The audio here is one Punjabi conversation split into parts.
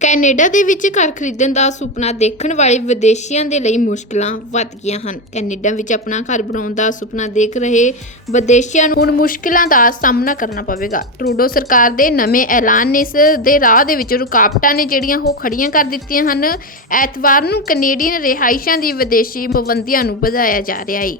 ਕੈਨੇਡਾ ਦੇ ਵਿੱਚ ਘਰ ਖਰੀਦਣ ਦਾ ਸੁਪਨਾ ਦੇਖਣ ਵਾਲੇ ਵਿਦੇਸ਼ੀਆਂ ਦੇ ਲਈ ਮੁਸ਼ਕਲਾਂ ਵੱਧ ਗਈਆਂ ਹਨ। ਕੈਨੇਡਾ ਵਿੱਚ ਆਪਣਾ ਘਰ ਬਣਾਉਣ ਦਾ ਸੁਪਨਾ ਦੇਖ ਰਹੇ ਵਿਦੇਸ਼ੀਆਂ ਨੂੰ ਹੁਣ ਮੁਸ਼ਕਲਾਂ ਦਾ ਸਾਹਮਣਾ ਕਰਨਾ ਪਵੇਗਾ। ਟਰੂਡੋ ਸਰਕਾਰ ਦੇ ਨਵੇਂ ਐਲਾਨ ਨੇ ਇਸ ਦੇ ਰਾਹ ਦੇ ਵਿੱਚ ਰੁਕਾਵਟਾਂ ਨੇ ਜਿਹੜੀਆਂ ਉਹ ਖੜੀਆਂ ਕਰ ਦਿੱਤੀਆਂ ਹਨ। ਐਤਵਾਰ ਨੂੰ ਕੈਨੇਡੀਅਨ ਰਿਹਾਇਸ਼ਾਂ ਦੀ ਵਿਦੇਸ਼ੀ ਪਾਬੰਦੀਆਂ ਨੂੰ ਵਧਾਇਆ ਜਾ ਰਿਹਾ ਹੈ।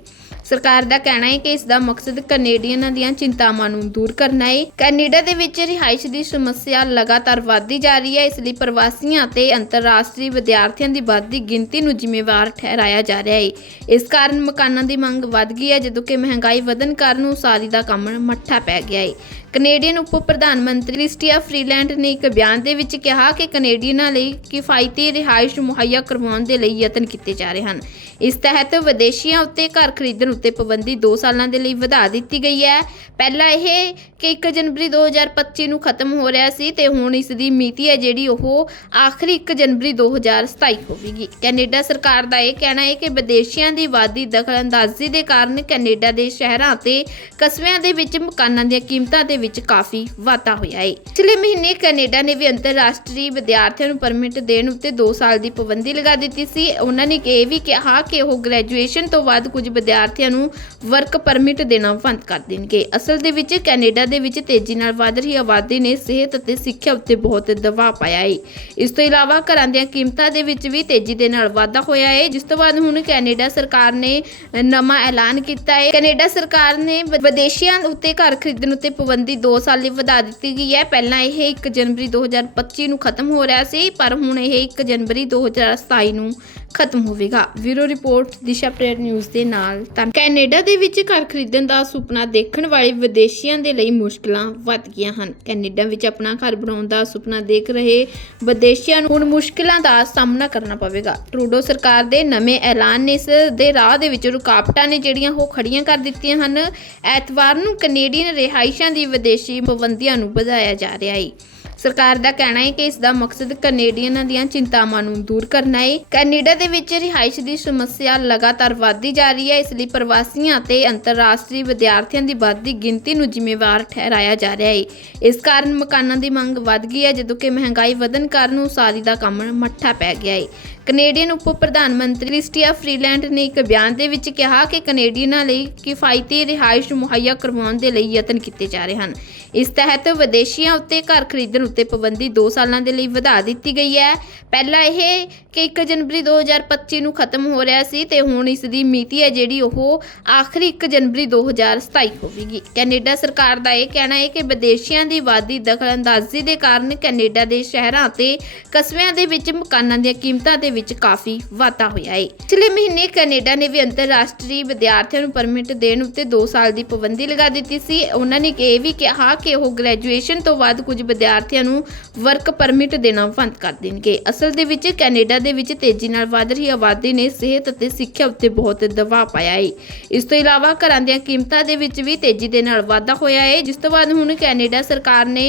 ਸਰਕਾਰ ਦਾ ਕਹਿਣਾ ਹੈ ਕਿ ਇਸ ਦਾ ਮਕਸਦ ਕੈਨੇਡੀਅਨਾਂ ਦੀਆਂ ਚਿੰਤਾਵਾਂ ਨੂੰ ਦੂਰ ਕਰਨਾ ਹੈ। ਕੈਨੇਡਾ ਦੇ ਵਿੱਚ ਰਿਹਾਇਸ਼ ਦੀ ਸਮੱਸਿਆ ਲਗਾਤਾਰ ਵਧਦੀ ਜਾ ਰਹੀ ਹੈ। ਇਸ ਲਈ ਪ੍ਰਵਾਸੀਆਂ ਅਤੇ ਅੰਤਰਰਾਸ਼ਟਰੀ ਵਿਦਿਆਰਥੀਆਂ ਦੀ ਵੱਧਦੀ ਗਿਣਤੀ ਨੂੰ ਜ਼ਿੰਮੇਵਾਰ ਠਹਿਰਾਇਆ ਜਾ ਰਿਹਾ ਹੈ। ਇਸ ਕਾਰਨ ਮਕਾਨਾਂ ਦੀ ਮੰਗ ਵੱਧ ਗਈ ਹੈ, ਜਦੋਂ ਕਿ ਮਹਿੰਗਾਈ ਵਧਣ ਕਾਰਨ ਉਸਾਰੀ ਦਾ ਕੰਮ ਮੱਠਾ ਪੈ ਗਿਆ ਹੈ। ਕੈਨੇਡੀਅਨ ਉਪ ਪ੍ਰਧਾਨ ਮੰਤਰੀ ਕ੍ਰਿਸਟੀਆ ਫਰੀਲੈਂਡ ਨੇ ਇੱਕ ਬਿਆਨ ਦੇ ਵਿੱਚ ਕਿਹਾ ਕਿ ਕੈਨੇਡੀਅਨਾਂ ਲਈ ਕਿਫਾਇਤੀ ਰਿਹਾਇਸ਼ ਮੁਹੱਈਆ ਕਰਵਾਉਣ ਦੇ ਲਈ ਯਤਨ ਕੀਤੇ ਜਾ ਰਹੇ ਹਨ। ਇਸ ਤਹਿਤ ਵਿਦੇਸ਼ੀਆਂ ਉੱਤੇ ਘਰ ਖਰੀਦਣ ਉੱਤੇ ਪਾਬੰਦੀ 2 ਸਾਲਾਂ ਦੇ ਲਈ ਵਧਾ ਦਿੱਤੀ ਗਈ ਹੈ। ਪਹਿਲਾਂ ਇਹ ਕਿ 1 ਜਨਵਰੀ 2025 ਨੂੰ ਖਤਮ ਹੋ ਰਿਹਾ ਸੀ ਤੇ ਹੁਣ ਇਸ ਦੀ ਮਿਤੀ ਹੈ ਜਿਹੜੀ ਉਹ ਆਖਰੀ 1 ਜਨਵਰੀ 2027 ਹੋਵੇਗੀ। ਕੈਨੇਡਾ ਸਰਕਾਰ ਦਾ ਇਹ ਕਹਿਣਾ ਹੈ ਕਿ ਵਿਦੇਸ਼ੀਆਂ ਦੀ ਵਾਧੀ ਦਖਲਅੰਦਾਜ਼ੀ ਦੇ ਕਾਰਨ ਕੈਨੇਡਾ ਦੇ ਸ਼ਹਿਰਾਂ ਅਤੇ ਕਸਬਿਆਂ ਦੇ ਵਿੱਚ ਮਕਾਨਾਂ ਦੀਆਂ ਕੀਮਤਾਂ ਦੇ ਵਿੱਚ ਕਾਫੀ ਵਾਧਾ ਹੋਇਆ ਹੈ ਪਿਛਲੇ ਮਹੀਨੇ ਕੈਨੇਡਾ ਨੇ ਵੀ ਅੰਤਰਰਾਸ਼ਟਰੀ ਵਿਦਿਆਰਥੀਆਂ ਨੂੰ ਪਰਮਿਟ ਦੇਣ ਉੱਤੇ 2 ਸਾਲ ਦੀ ਪਾਬੰਦੀ ਲਗਾ ਦਿੱਤੀ ਸੀ। ਉਹਨਾਂ ਨੇ ਇਹ ਵੀ ਕਿਹਾ ਕਿ ਉਹ ਗ੍ਰੈਜੂਏਸ਼ਨ ਤੋਂ ਬਾਅਦ ਕੁਝ ਵਿਦਿਆਰਥੀਆਂ ਨੂੰ ਵਰਕ ਪਰਮਿਟ ਦੇਣਾ ਬੰਦ ਕਰ ਦੇਣਗੇ। ਅਸਲ ਦੇ ਵਿੱਚ ਕੈਨੇਡਾ ਦੇ ਵਿੱਚ ਤੇਜ਼ੀ ਨਾਲ ਵਧ ਰਹੀ ਆਬਾਦੀ ਨੇ ਸਿਹਤ ਅਤੇ ਸਿੱਖਿਆ ਉੱਤੇ ਬਹੁਤ ਦਬਾਅ ਪਾਇਆ ਹੈ ਇਸ ਤੋਂ ਇਲਾਵਾ ਘਰਾਂ ਦੀਆਂ ਕੀਮਤਾਂ ਦੇ ਵਿੱਚ ਵੀ ਤੇਜ਼ੀ ਦੇ ਨਾਲ ਵਾਧਾ ਹੋਇਆ ਹੈ ਜਿਸ ਤੋਂ ਬਾਅਦ ਹੁਣ ਕੈਨੇਡਾ ਸਰਕਾਰ ਨੇ ਨਵਾਂ ਐਲਾਨ ਕੀਤਾ ਹੈ ਕੈਨੇਡਾ ਸਰਕਾਰ ਨੇ ਵਿਦੇਸ਼ੀਆਂ ਉੱਤੇ ਘਰ ਖਰੀਦਣ ਉੱਤੇ ਪਾਬੰਦੀ 2 ਸਾਲ ਲਈ ਵਧਾ ਦਿੱਤੀ ਗਈ ਹੈ। ਪਹਿਲਾਂ ਇਹ 1 ਜਨਵਰੀ 2025 ਨੂੰ ਖਤਮ ਹੋ ਰਿਹਾ ਸੀ, ਪਰ ਹੁਣ ਇਹ 1 ਜਨਵਰੀ 2027 ਨੂੰ ਖਤਮ ਹੋਵੇਗਾ। ਵੀਰੋ ਰਿਪੋਰਟ, ਦਿਸ਼ਾ ਪ੍ਰੇਰ ਨਿਊਜ਼ ਦੇ ਨਾਲ। ਤਾਂ ਕੈਨੇਡਾ ਦੇ ਵਿੱਚ ਘਰ ਖਰੀਦਣ ਦਾ ਸੁਪਨਾ ਦੇਖਣ ਵਾਲੇ ਵਿਦੇਸ਼ੀਆਂ ਦੇ ਲਈ ਮੁਸ਼ਕਲਾਂ ਵੱਧ ਗਈਆਂ ਹਨ। ਕੈਨੇਡਾ ਵਿੱਚ ਆਪਣਾ ਘਰ ਬਣਾਉਣ ਦਾ ਸੁਪਨਾ ਦੇਖ ਰਹੇ ਵਿਦੇਸ਼ੀਆਂ ਨੂੰ ਹੁਣ ਮੁਸ਼ਕਲਾਂ ਦਾ ਸਾਹਮਣਾ ਕਰਨਾ ਪਵੇਗਾ। ਟਰੂਡੋ ਸਰਕਾਰ ਦੇ ਨਵੇਂ ਐਲਾਨ ਨੇ ਇਸ ਦੇ ਰਾਹ ਦੇ ਵਿੱਚ ਰੁਕਾਵਟਾਂ ਨੇ ਜਿਹੜੀਆਂ ਉਹ ਖੜੀਆਂ ਕਰ ਦਿੱਤੀਆਂ ਹਨ। ਐਤਵਾਰ ਨੂੰ ਕੈਨੇਡੀਅਨ ਰਿਹਾਇਸ਼ਾਂ ਦੀ ਵਿਦੇਸ਼ੀ ਪਾਬੰਦੀਆਂ ਨੂੰ ਵਧਾਇਆ ਜਾ ਰਿਹਾ ਹੈ। ਸਰਕਾਰ ਦਾ ਕਹਿਣਾ ਹੈ ਕਿ ਇਸ ਦਾ ਮਕਸਦ ਕੈਨੇਡੀਅਨਾਂ ਦੀਆਂ ਚਿੰਤਾਵਾਂ ਨੂੰ ਦੂਰ ਕਰਨਾ ਹੈ। ਕੈਨੇਡਾ ਦੇ ਵਿੱਚ ਰਿਹਾਇਸ਼ ਦੀ ਸਮੱਸਿਆ ਲਗਾਤਾਰ ਵਧਦੀ ਜਾ ਰਹੀ ਹੈ। ਇਸ ਲਈ ਪ੍ਰਵਾਸੀਆਂ ਅਤੇ ਅੰਤਰਰਾਸ਼ਟਰੀ ਵਿਦਿਆਰਥੀਆਂ ਦੀ ਵੱਧਦੀ ਗਿਣਤੀ ਨੂੰ ਜ਼ਿੰਮੇਵਾਰ ਠਹਿਰਾਇਆ ਜਾ ਰਿਹਾ ਹੈ। ਇਸ ਕਾਰਨ ਮਕਾਨਾਂ ਦੀ ਮੰਗ ਵੱਧ ਗਈ ਹੈ, ਜਦੋਂ ਕਿ ਮਹਿੰਗਾਈ ਵਧਣ ਕਾਰਨ ਉਸਾਰੀ ਦਾ ਕੰਮ ਮੱਠਾ ਪੈ ਗਿਆ ਹੈ। ਕੈਨੇਡੀਅਨ ਉਪ ਪ੍ਰਧਾਨ ਮੰਤਰੀ ਕ੍ਰਿਸਟੀਆ ਫਰੀਲੈਂਡ ਨੇ ਇੱਕ ਬਿਆਨ ਦੇ ਵਿੱਚ ਕਿਹਾ ਕਿ ਕੈਨੇਡੀਅਨਾਂ ਲਈ ਕਿਫਾਇਤੀ ਰਿਹਾਇਸ਼ ਮੁਹੱਈਆ ਕਰਵਾਉਣ ਦੇ ਲਈ ਯਤਨ ਕੀਤੇ ਜਾ ਰਹੇ ਹਨ। ਇਸ ਤਹਿਤ ਵਿਦੇਸ਼ੀਆਂ ਉੱਤੇ ਘਰ ਖਰੀਦਣ ਉੱਤੇ ਪਾਬੰਦੀ 2 ਸਾਲਾਂ ਦੇ ਲਈ ਵਧਾ ਦਿੱਤੀ ਗਈ ਹੈ। ਪਹਿਲਾਂ ਇਹ ਕਿ 1 ਜਨਵਰੀ 2025 ਨੂੰ ਖਤਮ ਹੋ ਰਿਹਾ ਸੀ ਤੇ ਹੁਣ ਇਸ ਦੀ ਮਿਤੀ ਹੈ ਜਿਹੜੀ ਉਹ ਆਖਰੀ 1 ਜਨਵਰੀ 2027 ਹੋਵੇਗੀ। ਕੈਨੇਡਾ ਸਰਕਾਰ ਦਾ ਇਹ ਕਹਿਣਾ ਹੈ ਕਿ ਵਿਦੇਸ਼ੀਆਂ ਦੀ ਵਾਦੀ ਦਖਲਅੰਦਾਜ਼ੀ ਦੇ ਕਾਰਨ ਕੈਨੇਡਾ ਦੇ ਸ਼ਹਿਰਾਂ ਅਤੇ ਕਸਬਿਆਂ ਦੇ ਵਿੱਚ ਮਕਾਨਾਂ ਦੀਆਂ ਕੀਮਤਾਂ ਦੇ ਵਿੱਚ ਕਾਫੀ ਵਾਧਾ ਹੋਇਆ ਹੈ ਪਿਛਲੇ ਮਹੀਨੇ ਕੈਨੇਡਾ ਨੇ ਵੀ ਅੰਤਰਰਾਸ਼ਟਰੀ ਵਿਦਿਆਰਥੀਆਂ ਨੂੰ ਪਰਮਿਟ ਦੇਣ ਉੱਤੇ 2 ਸਾਲ ਦੀ ਪਾਬੰਦੀ ਲਗਾ ਦਿੱਤੀ ਸੀ। ਉਹਨਾਂ ਨੇ ਇਹ ਵੀ ਕਿਹਾ ਕਿ ਉਹ ਗ੍ਰੈਜੂਏਸ਼ਨ ਤੋਂ ਬਾਅਦ ਕੁਝ ਵਿਦਿਆਰਥੀਆਂ ਨੂੰ ਵਰਕ ਪਰਮਿਟ ਦੇਣਾ ਬੰਦ ਕਰ ਦੇਣਗੇ। ਅਸਲ ਦੇ ਵਿੱਚ ਕੈਨੇਡਾ ਦੇ ਵਿੱਚ ਤੇਜ਼ੀ ਨਾਲ ਵਧ ਰਹੀ ਆਬਾਦੀ ਨੇ ਸਿਹਤ ਅਤੇ ਸਿੱਖਿਆ ਉੱਤੇ ਬਹੁਤ ਦਬਾਅ ਪਾਇਆ ਹੈ ਇਸ ਤੋਂ ਇਲਾਵਾ ਘਰਾਂ ਦੀਆਂ ਕੀਮਤਾਂ ਦੇ ਵਿੱਚ ਵੀ ਤੇਜ਼ੀ ਦੇ ਨਾਲ ਵਾਧਾ ਹੋਇਆ ਹੈ ਜਿਸ ਤੋਂ ਬਾਅਦ ਹੁਣ ਕੈਨੇਡਾ ਸਰਕਾਰ ਨੇ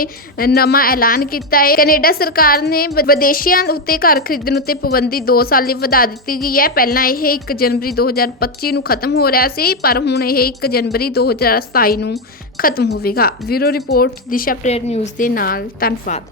ਨਵਾਂ ਐਲਾਨ ਕੀਤਾ ਹੈ ਕੈਨੇਡਾ ਸਰਕਾਰ ਨੇ ਵਿਦੇਸ਼ੀਆਂ ਉੱਤੇ ਘਰ ਖਰੀਦਣ ਉੱਤੇ ਪਾਬੰਦੀ 2 ਸਾਲ ਲਈ ਵਧਾ ਦਿੱਤੀ ਗਈ ਹੈ। ਪਹਿਲਾਂ ਇਹ 1 ਜਨਵਰੀ 2025 ਨੂੰ ਖਤਮ ਹੋ ਰਿਹਾ ਸੀ, ਪਰ ਹੁਣ ਇਹ 1 ਜਨਵਰੀ 2027 ਨੂੰ ਖਤਮ ਹੋਵੇਗਾ। ਵੀਰੋ ਰਿਪੋਰਟ, ਦਿਸ਼ਾ ਪ੍ਰੇਰ ਨਿਊਜ਼ ਦੇ ਨਾਲ, ਧੰਨਵਾਦ।